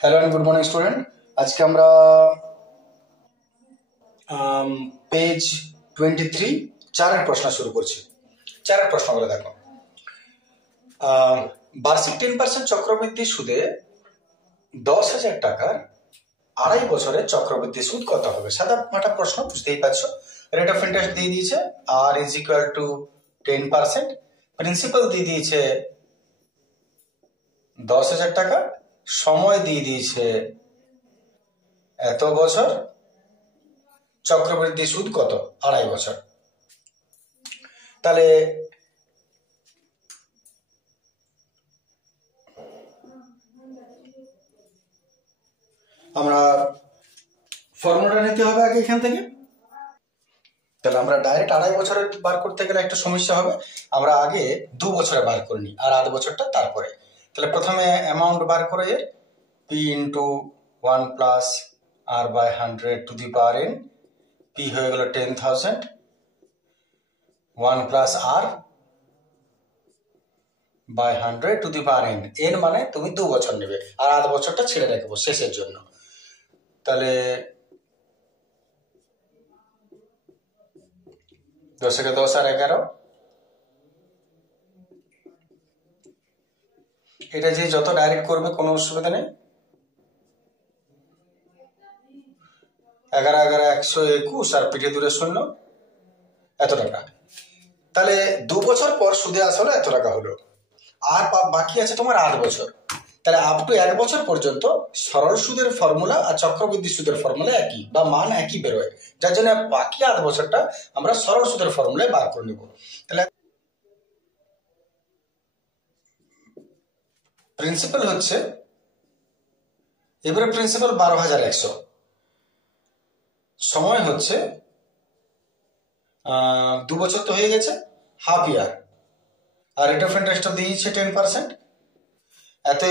Hello and good morning student. আজকে আমরা page 23 চারের প্রশ্ন শুরু করছি। চারের প্রশ্নগুলো দেখো। বার্ষিক 10% চক্রবৃদ্ধি সুদে 10,000 টাকার 2.5 বছরের চক্রবৃদ্ধি সুদ কত হবে? সাদা মাটা প্রশ্ন, বুঝতেই পারছো। রেট অফ ইন্টারেস্ট দিয়ে দিয়েছে আর ইজ ইকুয়াল টু 10%, প্রিন্সিপাল দিয়ে দিয়েছে 10,000 টাকা, সময় দিয়ে দিয়েছে এত বছর, চক্রবৃদ্ধি সুদ কত? 2.5 বছর। তাহলে আমরা ফর্মুলাটা নিতে হবে আগে এখান থেকে। তাহলে আমরা ডাইরেক্ট 2.5 বছরে বার করতে গেলে একটা সমস্যা হবে। আমরা আগে 2 বছরে বার করে নিই আর 1/2 বছরটা তারপরে। তাহলে প্রথমে অ্যামাউন্ট বার করে এর P into 1 plus R by 100 to the power N, P হয়ে গেল 10,000, 1 plus R by 100 to the power N, N মানে তুমি 2 বছর নেবে আর 1/2 বছরটা ছেড়ে রাখবো শেষের জন্য। তাহলে 10 × 10 আর 11, এটা যে যত ডাইরেক্ট করবে কোনো অসুবিধা নেই। 11 11 121 আর পিঠে দূরে 0, এত টাকা। তাহলে 2 বছর পর সুদে আসলে এত টাকা হলো, আর বাকি আছে তোমার 8 বছর। তাহলে আপ টু 1 বছর পর্যন্ত সরল সুদের ফর্মুলা আর চক্রবৃদ্ধি সুদের ফর্মুলা একই বা মান একই বেরোয়, যার জন্য বাকি 8 বছরটা আমরা সরল সুদের ফর্মুলায় বার করে নেব। তাহলে প্রিন্সিপাল হচ্ছে, এবারে প্রিন্সিপাল 12,100, সময় হচ্ছে 2 বছর তো হয়ে গেছে, হাফ ইয়ার, আর রেট অফ ইন্টারেস্ট দিয়েছে 10%। এতে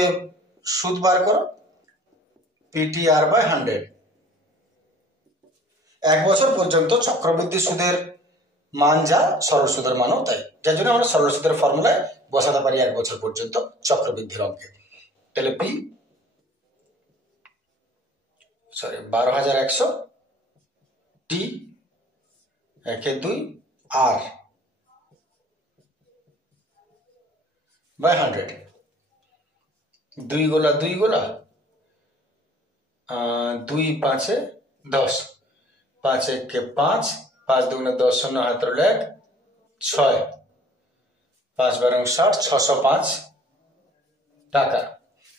সুদ বার করো পিটিআর বাই 100। 1 বছর পর্যন্ত চক্রবৃদ্ধি সুদের মান যা, সরল সুদের মানও তাই, যার জন্য আমরা সরল সুদের ফর্মুলায় বসাতে পারি 1 বছর পর্যন্ত চক্রবৃদ্ধির অঙ্কে। তাহলে পি 12,100 টি 1 2 আর বাই 100, 2 গোলা 2 গোলা 2 5 10, 5 1 5, 5 2 10, 0 হাত 1 6, 5 12 60, 605 টাকা।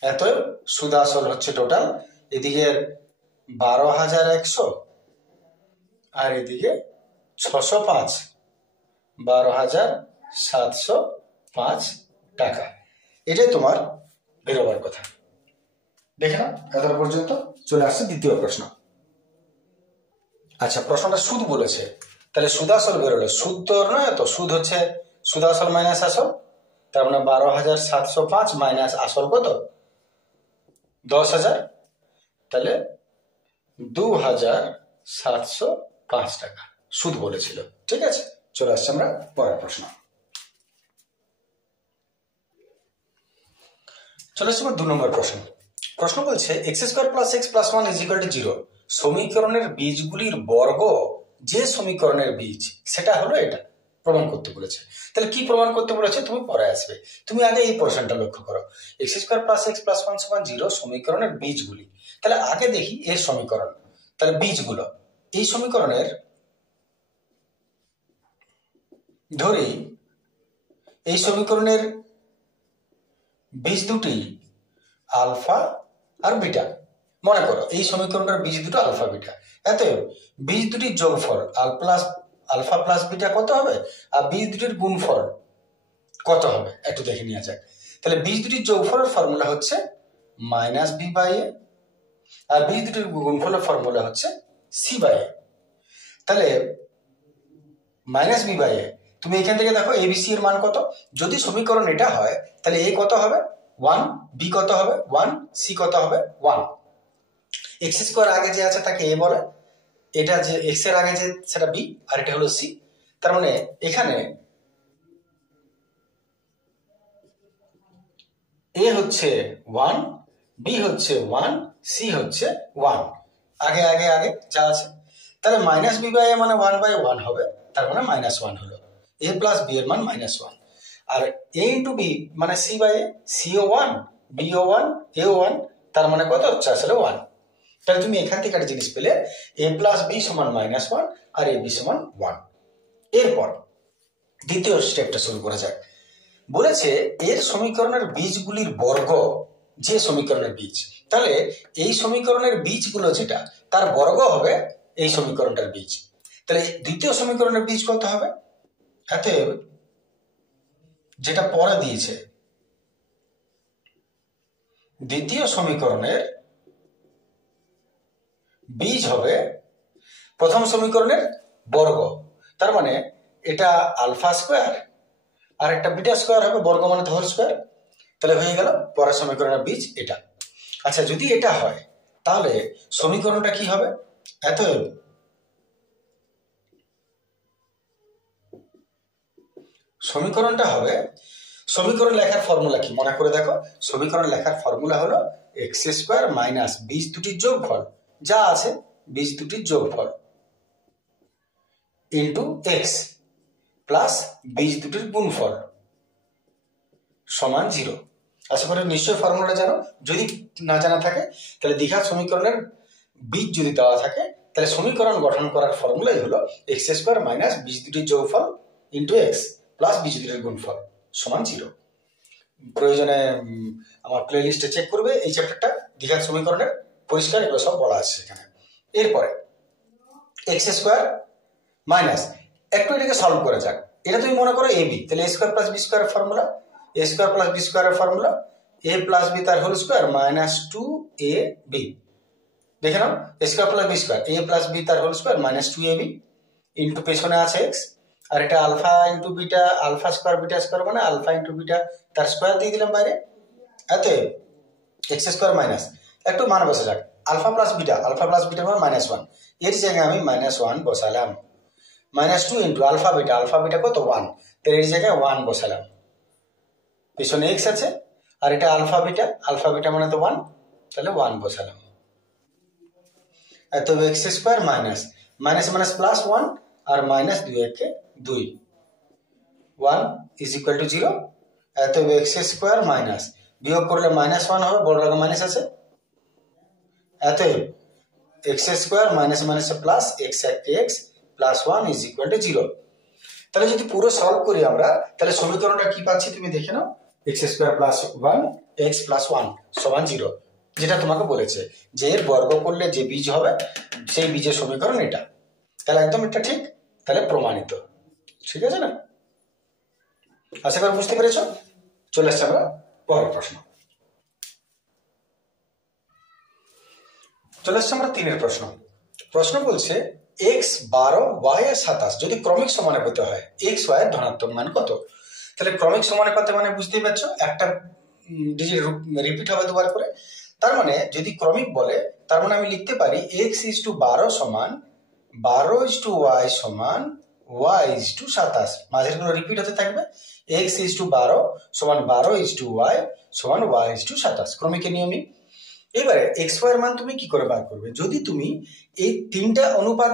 এত সুদ আসল হচ্ছে টোটাল। এদিকে 12,100 আর এদিকে 605, 12,705 টাকা। এটাই তোমার বেরোবার কথা। দেখে না, এতটা পর্যন্ত চলে আসছে দ্বিতীয় প্রশ্ন। আচ্ছা, প্রশ্নটা সুদ বলেছে, তাহলে সুদ আসল বেরোলো। সুদ তো নয়, তো সুদ হচ্ছে সুদ আসল মাইনাস আসল, তার মানে 12,705 মাইনাস আসল কত? 10,000, তাহলে 2,705 টাকা সুদ বলেছিল। ঠিক আছে, চলে আসছে আমরা পরের প্রশ্ন। চলে আসছে 2 নম্বর প্রশ্ন। প্রশ্ন বলছে x² + x + 1 = 0, সমীকরণের বীজগুলির বর্গ যে সমীকরণের বীজ সেটা হলো এটা প্রমাণ করতে বলেছে। তাহলে কি প্রমাণ করতে বলেছে তুমি পরে আসবে, তুমি আগে এই প্রশ্নটা লক্ষ্য করো। x² + x + 1 = 0 সমীকরণের বীজগুলি। তাহলে আগে দেখি এর সমীকরণ, তাহলে বীজগুলো। এই সমীকরণের ধরি এই সমীকরণের বীজ দুটি আলফা আর বিটা। মনে করো এই সমীকরণের বীজ দুটো আলফা বিটা, এত বীজ দুটির যোগফল আলফা প্লাস বিটা কত হবে, আর বীজ দুটির গুণফল কত হবে একটু দেখে নেওয়া যাক। তাহলে বীজ দুটির যোগফলের ফর্মুলা হচ্ছে -b/a, আর বীজ দুটির গুণফলের ফর্মুলা হচ্ছে c/a। তাহলে -b/a, তুমি এখান থেকে দেখো এবিসি এর মান কত। যদি সমীকরণ এটা হয় তাহলে এ কত হবে 1, বি কত হবে 1, সি কত হবে 1। x² আগে যে আছে তাকে এ বলে, এটা যে x এর আগে যে সেটা বি, আর এটা হলো সি। তার মানে এখানে এ হচ্ছে 1, বি হচ্ছে 1, সি হচ্ছে 1, আগে আগে আগে যা আছে। তাহলে মাইনাস বি বাই এ মানে 1/1 হবে, তার মানে -1 হলো। এ প্লাস বি এর মান -1, আর এ ইন্টু বি মানে সি বাই এ, সিও 1, বিও 1, এও 1, তার মানে কত হচ্ছে আসলে 1। তাহলে তুমি এখান থেকে একটা জিনিস পেলে, এ প্লাস বি সমান -1 আর এ বি সমান 1। এরপর দ্বিতীয় স্টেপটা শুরু করা যাক। বলেছে এর সমীকরণের বীজগুলির বর্গ যে সমীকরণের বীজ, তাহলে এই সমীকরণের বীজগুলো যেটা তার বর্গ হবে এই সমীকরণটার বীজ। তাহলে দ্বিতীয় সমীকরণের বীজ কত হবে? অতএব যেটা পরে দিয়েছে, দ্বিতীয় সমীকরণের বীজ হবে প্রথম সমীকরণের বর্গ, তার মানে এটা আলফা স্কোয়ার আর একটা বিটা স্কোয়ার হবে, বর্গ মানে হোল স্কোয়ার। তাহলে হয়ে গেল পরের সমীকরণের বীজ এটা। আচ্ছা, যদি এটা হয় তাহলে সমীকরণটা কি হবে? অতএব সমীকরণটা হবে, সমীকরণ লেখার ফর্মুলা কি মনে করে দেখো। সমীকরণ লেখার ফর্মুলা হলো এক্স স্কোয়ার মাইনাস বীজ দুটির যোগফল যা আছে, বীজ দুটির যোগফল ইন্টু এক্স প্লাস বীজ দুটির গুণফল সমান 0। আশা করি নিশ্চয়ই ফর্মুলাটা জানো। যদি না জানা থাকে তাহলে দ্বিঘাত সমীকরণের বীজ যদি দেওয়া থাকে তাহলে সমীকরণ গঠন করার ফর্মুলাই হলো এক্স স্কোয়ার মাইনাস বীজ দুটির যোগফল ইন্টু এক্স প্লাস বীজ দুটির গুণফল সমান 0। প্রয়োজনে আমার প্লে লিস্টে চেক করবে, এই চ্যাপ্টারটা দ্বিঘাত সমীকরণের পরিষ্কার এগুলো সব বলা আছে সেখানে। এরপরে এক্স স্কোয়ার মাইনাস, একটু এটাকে সলভ করা যাক। এটা তুমি মনে করো এ বি, তাহলে এ স্কোয়ার প্লাস বি স্কোয়ারের formula, a square plus b স্কোয়ারের ফর্মুলা এ প্লাস বি তার হোল স্কোয়ার মাইনাস 2ab। দেখে নাও, a square plus b square, a plus b তার whole square minus 2ab into পেছনে আছে x, আর এটা alpha into beta, alpha square beta square মানে আলফা ইন্টু বিটা তার স্কোয়ার দিয়ে দিলাম বাইরে। এতে এক্স স্কোয়ার মাইনাস, একটু মান বসে যাক, আলফা প্লাস বিটা মানে -1, এর জায়গায় আমি -1 বসালাম। -2 ইন্টু আলফা বিটা কত 1, তাহলে এর জায়গায় 1 বসালাম। পিছনে এক্স আছে আর এটা আলফা বিটা মানে তো 1, তাহলে 1 বসালাম। এত x square minus minus minus plus 1 আর মাইনাস 2 একে 2, 1 ইজ ইকুয়াল টু 0। এত এক্স স্কোয়ার মাইনাস, বিয়োগ করলে -1 হবে, বড় রকম মাইনাস আছে। এত x square minus minus plus x plus 1 is equal two 0। তাহলে যদি পুরো সলভ করি আমরা, তাহলে সমীকরণটা কি পাচ্ছি তুমি দেখে নাও, x square plus 1 x plus 1 সমান 0, যেটা তোমাকে বলেছে যে এর বর্গ করলে যে বীজ হবে সেই বীজের সমীকরণ এটা। তাহলে একদম এটা ঠিক, তাহলে প্রমাণিত। ঠিক আছে না? আশা করি বুঝতে পেরেছ। চলে আসছে আমরা পরের প্রশ্ন। চলে আসছে আমরা 3 প্রশ্ন। প্রশ্ন বলছে এক্স 12 ওয়াই 27 যদি ক্রমিক সমানুপাতে হয়, এক্স ওয়াই এর ধনাত্মক মান কত? তাহলে ক্রমিক সমানুপাতে মানে বুঝতেই পারছো, একটা ডিজিট রিপিট হবে দুবার করে। তার মানে যদি ক্রমিক বলে, তার মানে আমি লিখতে পারি এক্স ইজ টু 12 সমান 12 ইজ টু ওয়াই সমান ওয়াই ইজ টু 27, মাঝের গুলো রিপিট হতে থাকবে। এক্স ইজ টু 12 সমান 12 ইজ টু ওয়াই সমান ওয়াই ইজ টু 27, ক্রমিকের নিয়মই। এবারে এক্স ওয়াই এর মান তুমি কি করে বার করবে? যদি তুমি এই 3টা অনুপাত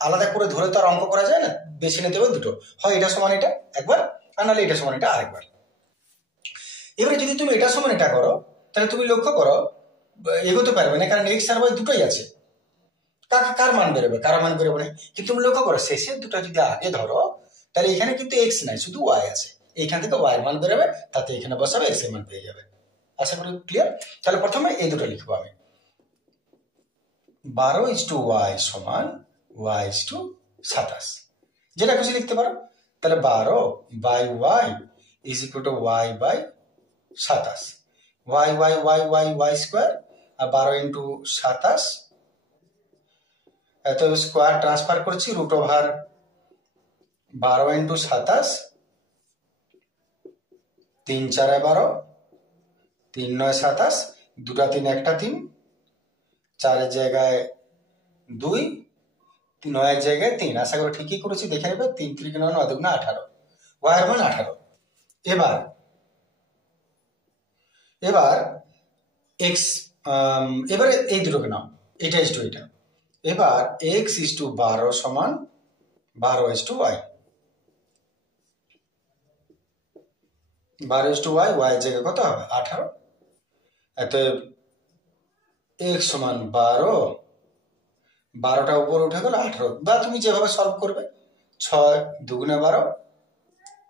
আলাদা করে ধরে তো আর অঙ্ক করা যায় না, বেছে নিতে হবে দুটো, হয় এটা সমান এটা একবার আর নাহলে এটা সমান এটা আরেকবার। এবারে যদি তুমি এটা সমান এটা করো তাহলে তুমি লক্ষ্য করো এগোতে পারবে না, কারণ এক্স আর ওয়াই দুটোই আছে। কার মান বেরোবে? কারো মান বেরোবে না। কিন্তু তুমি লক্ষ্য করো শেষের দুটো যদি আগে ধরো তাহলে এখানে কিন্তু এক্স নাই, শুধু ওয়াই আছে। এইখান থেকে ওয়াই এর মান বেরোবে, তাতে এখানে বসাবে, এক্স এর মান পেয়ে যাবে। আশা করি ক্লিয়ার। তাহলে প্রথমে এই দুটো লিখবো আমি, 12 ইজ টু ওয়াই সমান ওয়াই ইজ টু 27, যেটা খুশি লিখতে পারো। তাহলে 12 by y is equal to y by 27, y y y y y square আর 12 ইন্টু 27, এত স্কোয়ার ট্রান্সফার করছি রুট ওভার 12 ইন্টু 27, 3 4 12, 3 9 27, 2 3 1 3, 4 এর জায়গায় 2, 9 এর জায়গায় 3। আশা করি ঠিকই করেছি, দেখে নেবে। 3 3 9 9 2 18, ওয়াই এর মান 18। এবার এক্স, এবারে এই দুটোকে নাও, এটা ইস টু এটা। এবার এক্স ইস টু 12 সমান 12 is to Y, 12 is to Y, Y এর জায়গায় কত হবে 18। অতএব এক্স সমান 12, 12টা উপরে উঠে গেল 18, বা তুমি যেভাবে সলভ করবে 6 দুগুণে 12,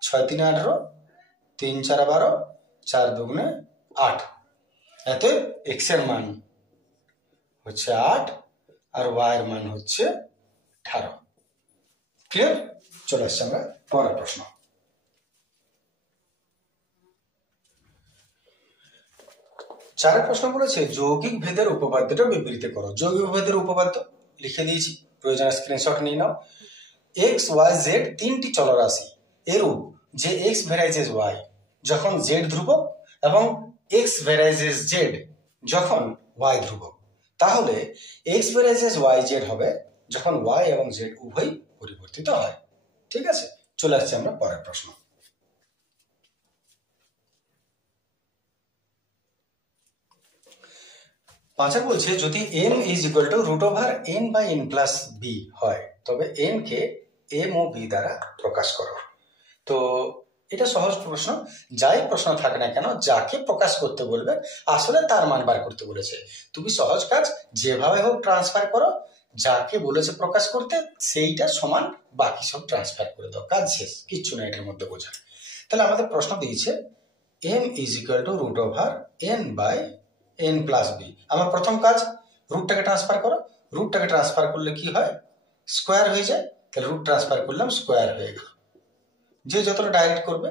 6 3 18, 3 4 12, 4 দুগুণে 8। এতে এক্স এর মান হচ্ছে 8 আর ওয়াই এর মান হচ্ছে 18। ক্লিয়ার? চলে আসছে আমরা পরের প্রশ্ন। চারের প্রশ্ন বলেছে যৌগিক ভেদের উপপাদ্যটা বিবৃত করো। যৌগিক ভেদের উপপাদ্য লিখে দিয়েছি, প্রয়োজনে স্ক্রিনশট নিয়ে নাও। এক্স ওয়াই জেড তিনটি চলরাশি এরূপ যে এক্স ভ্যারাইজেস ওয়াই যখন জেড ধ্রুবক এবং এক্স ভ্যারাইজেস জেড যখন ওয়াই ধ্রুবক, তাহলে এক্স ভ্যারাইজেস ওয়াই জেড হবে যখন ওয়াই এবং জেড উভয় পরিবর্তিত হয়। ঠিক আছে, চলে আসছে আমরা পরের প্রশ্ন। পাঁচের বলছে যদি m is equal to root over n by n plus b হয় তবে n কে m ও b দ্বারা প্রকাশ করো। তো এটা সহজ প্রশ্ন, যাই প্রশ্ন থাকে না কেন যাকে প্রকাশ করতে বলবে আসলে তার মান বার করতে বলেছে। তুমি সহজ কাজ যেভাবে হোক ট্রান্সফার করো, যাকে বলেছে প্রকাশ করতে সেইটা সমান বাকি সব ট্রান্সফার করে দাও, কাজ শেষ, কিচ্ছু না এটার মধ্যে বোঝা। তাহলে আমাদের প্রশ্ন দিয়েছে m is equal to root over n by n plus b. আমার প্রথম কাজ রুটটাকে ট্রান্সফার করো, রুটটাকে ট্রান্সফার করলে কি হয় স্কোয়ার হয়ে যায়, তাহলে রুট ট্রান্সফার করলাম স্কোয়ার হয়ে গেল, যে যতটা ডাইরেক্ট করবে।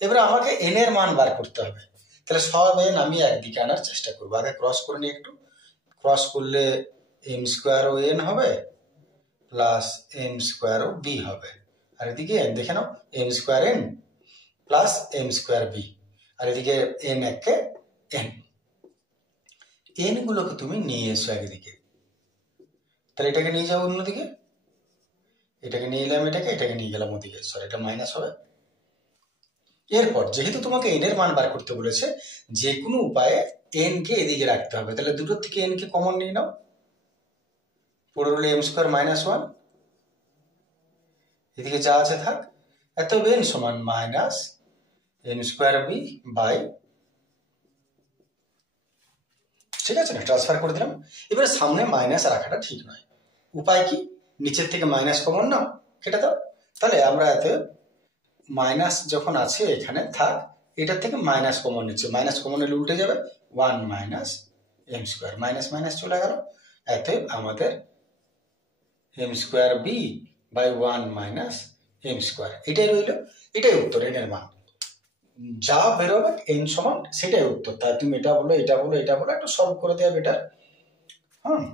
এবারে আমাকে n এর মান বার করতে হবে, তাহলে সব n আমি একদিকে আনার চেষ্টা করবো। আগে ক্রস করে নিই একটু, ক্রস করলে m স্কোয়ার ও n হবে প্লাস m স্কোয়ার ও b হবে, আর এদিকে n দেখে নাও m square n plus m square b, আর এদিকে n একে n। n গুলোকে তুমি নিয়ে এসো একদিকে, তাহলে এটাকে নিয়ে যাও অন্যদিকে, এটাকে নিয়ে এলাম এটাকে, এটাকে নিয়ে গেলাম ওদিকে, সরি এটা মাইনাস হবে। এরপর যেহেতু তোমাকে n এর মান বার করতে বলেছে যে কোনো উপায়ে n কে এদিকে রাখতে হবে, তাহলে দুটোর থেকে n কে কমন নিয়ে নাও, পড়ে রইল m স্কোয়ার মাইনাস 1, এদিকে যা আছে থাক। এত n সমান minus m square b by, ঠিক আছে না, ট্রান্সফার করে দিলাম। এবারে সামনে মাইনাস রাখাটা ঠিক নয়, উপায় কি, নিচের থেকে মাইনাস কমন নাও, কেটে দাও। তাহলে আমরা এতে মাইনাস যখন আছে এখানে থাক, এটার থেকে মাইনাস কমন নিচ্ছে, মাইনাস কমন নিলে উল্টে যাবে 1 minus m square, minus minus চলে গেল। এতে আমাদের m square b by 1 minus m square, এটাই রইল, এটাই উত্তর, n এর মান যা বেরোবে n সমান সেটাই উত্তর। তাই তুমি এটা বলো এটা বলো এটা বলো, একটু সলভ করে দেওয়া বেটার। হ্যাঁ,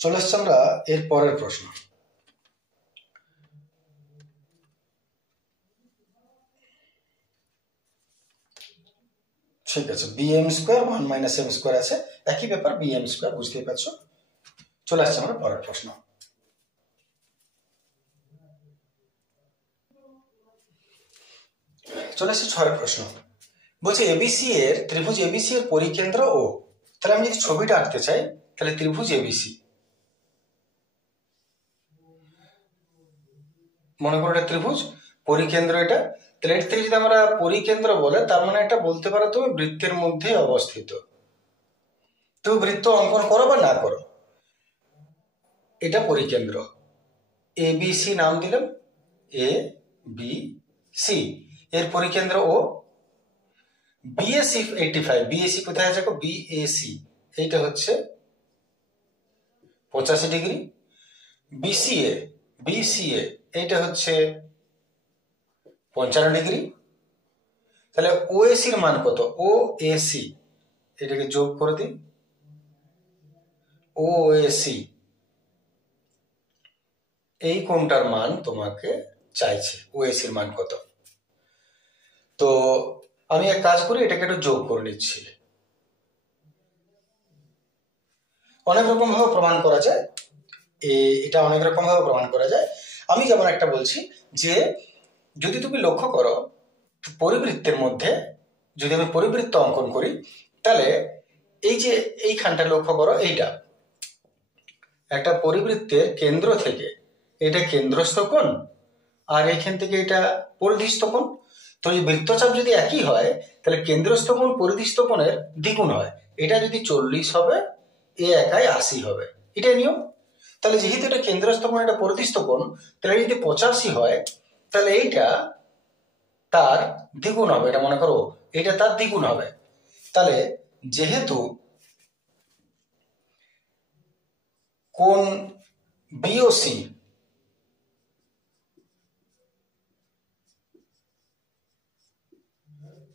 চলে আসছে আমরা এর পরের প্রশ্ন। ঠিক আছে, bm square 1 minus m square আছে, একই ব্যাপার, bm স্কোয়ার বুঝতেই পারছো। চলে আসছে আমরা পরের প্রশ্ন। চলে আসছে ছয়ের প্রশ্ন, বলছে এবিসি এর ত্রিভুজ এবিসি এর পরিকেন্দ্র ও, তাহলে আমি যদি ছবিটা আঁকতে চাই তাহলে ত্রিভুজ এবিসি, মনে করো এটা ত্রিভুজ, পরিকেন্দ্র এটা, তাহলে এর থেকে যদি আমরা পরিকেন্দ্র বলে তার মানে এটা বলতে পারো তুমি বৃত্তের মধ্যে অবস্থিত। তুমি বৃত্ত অঙ্কন করো বা না করো, এটা পরিকেন্দ্র। এবিসি নাম দিলাম, এ বি সি, এর পরিকেন্দ্র ও। বিএসি 85, বিএসি কোথায় আছে, বিএসি এইটা হচ্ছে 85 ডিগ্রি। বিসিএ, বিসিএ এইটা হচ্ছে 55 ডিগ্রি। তাহলে ওএসির মান কত, ওএসি এটাকে যোগ করে দিই, ওএসি এই কোণটার মান তোমাকে চাইছে, ওএসির মান কত। তো আমি এক কাজ করি, এটাকে একটু যোগ করে নিচ্ছি। অনেক রকম ভাবে প্রমাণ করা যায়, এটা অনেক রকম ভাবে প্রমাণ করা যায়। আমি যেমন একটা বলছি যে যদি তুমি লক্ষ্য করো পরিবৃত্তের মধ্যে, যদি আমি পরিবৃত্ত অঙ্কন করি, তাহলে এই যে এইখানটা লক্ষ্য করো, এইটা একটা পরিবৃত্তের কেন্দ্র থেকে এটা কেন্দ্রস্থ কোণ, আর এইখান থেকে এটা পরিধিস্থ কোণ। তো এই বৃত্তচাপ যদি একই হয় তাহলে কেন্দ্রস্থ কোণ পরিধিস্থ কোণের দ্বিগুণ হয়। এটা যদি 40 হবে, এ একাই 80 হবে, এটাই নিয়ম। তাহলে যেহেতু এটা কেন্দ্রস্থ কোণ, এটা পরিধিস্থ কোণ, তাহলে যদি 85 হয় তাহলে এইটা তার দ্বিগুণ হবে। এটা মনে করো এটা তার দ্বিগুণ হবে। তাহলে যেহেতু কোণ বিওসি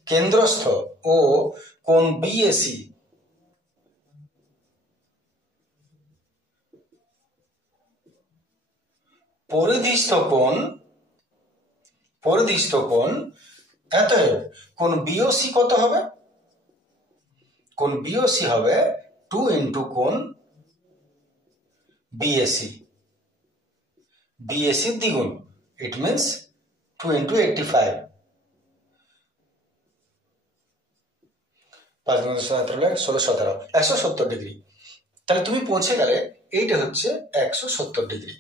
কেন্দ্রস্থ ও কোণ বিএসি পরিধিস্থ কোণ, অতএব কোণ বিওসি কত হবে? কোণ বিওসি হবে 2 ইন্টু কোণ বিএসি, বিএসির দ্বিগুণ, ইট মিনস 2 ইন্টু 85, 5 × 16 17 170 ডিগ্রি। তাহলে তুমি পৌঁছে গেলে এইটা হচ্ছে 170 ডিগ্রি।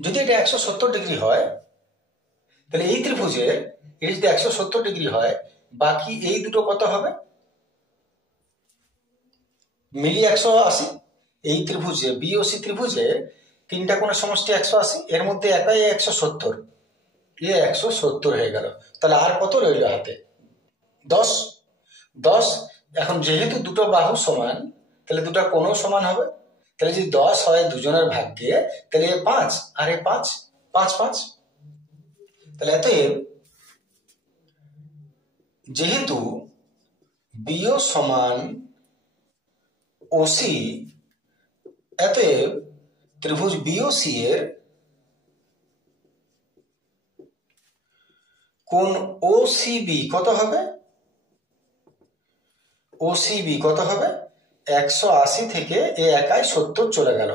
যদি এটা 170 ডিগ্রি হয় তাহলে এই ত্রিভুজের এটা যদি 170 ডিগ্রি হয়, বাকি এই দুটো কত হবে? মিলি 180। এই ত্রিভুজে বিওসি ত্রিভুজে তিনটা কোণের সমষ্টি 180, এর মধ্যে একাই 170, এ 170 হয়ে গেল। তাহলে আর কত রইল হাতে? 10। এখন যেহেতু দুটো বাহু সমান, তাহলে দুটো কোণও সমান হবে। তাহলে যদি 10 হয় দুজনের ভাগ্যে, তাহলে 5 আর 5 5 5। তাহলে অতএব যেহেতু বিও সমান ওসি, অতএব ত্রিভুজ বিওসি এর কোণ ওসিবি কত হবে? ওসিবি কত হবে? 180 থেকে এ একাই 70 চলে গেল।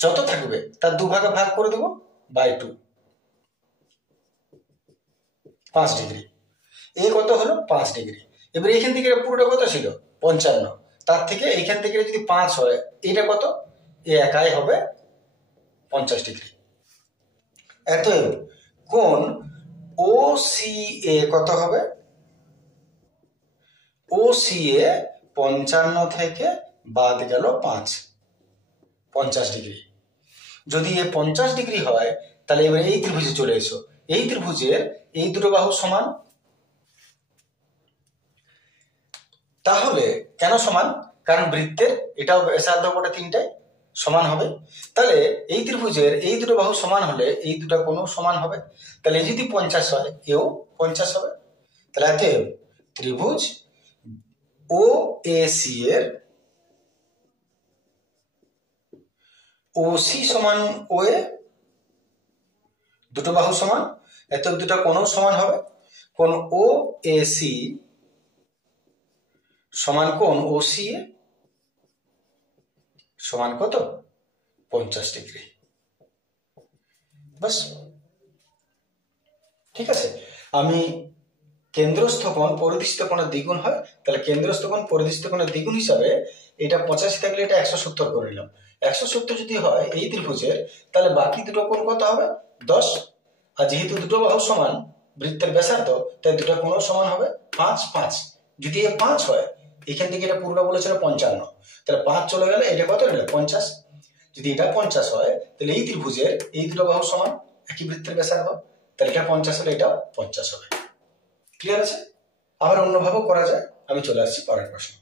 যত থাকবে তার দুভাগে ভাগ করে দেবো বাই 2, 5 ডিগ্রি। এ কত হলো? 5 ডিগ্রি। এবার এইখান থেকে পুরোটা কত ছিল? 55। তার থেকে এইখান থেকে যদি 5 হয়, এটা কত? এ একাই হবে 50 ডিগ্রি। অতএব কোণ ওসিএ কত হবে? ওসিএ 55 থেকে বাদ গেল 5, 50 ডিগ্রি। যদি এ 50 ডিগ্রি হয় তাহলে এবার এই ত্রিভুজে চলে এসো। এই ত্রিভুজের এই দুটো বাহু সমান। তাহলে কেন সমান? কারণ বৃত্তের এটাও ব্যাসার্ধ বটে, তিনটায় সমান হবে। তাহলে এই ত্রিভুজের এই দুটো বাহু সমান হলে এই দুটো কোণও সমান হবে। তাহলে যদি 50 হয়, এও 50 হবে। তাহলে অতএব ত্রিভুজ ও এসি এর ওসি সমান ওএ, দুটো বাহু সমান, এত দুটো কোণও সমান হবে। কোণ ও এসি সমান কোণ ওসিএ সমান কত? 50 ডিগ্রি। বাস, ঠিক আছে। আমি কেন্দ্রস্থ কোণ পরিধিস্থ কোণের দ্বিগুণ হয়, তাহলে কেন্দ্রস্থ কোণ পরিধিস্থ কোণের দ্বিগুণ হিসাবে এটা 85 থাকলে এটা 170 করে নিলাম। 170 যদি হয় এই ত্রিভুজের, তাহলে বাকি দুটো কোণ কত হবে? 10। আর যেহেতু দুটো বাহু সমান বৃত্তের ব্যাসার্ধ, তাই দুটো কোণও সমান হবে 5 5। যদি এ 5 হয়, এখান থেকে এটা পুরোটা বলেছিল 55, তাহলে 5 চলে গেলে এটা কত হলো? 50। যদি এটা 50 হয় তাহলে এই ত্রিভুজের এই দুটো বাহু সমান, একই বৃত্তের ব্যাসার্ধ, তাহলে এটা 50 হলে এটা 50 হবে। ক্লিয়ার আছে? আবার অন্যভাবেও করা যায়। আমি চলে আসছি পরের প্রশ্ন।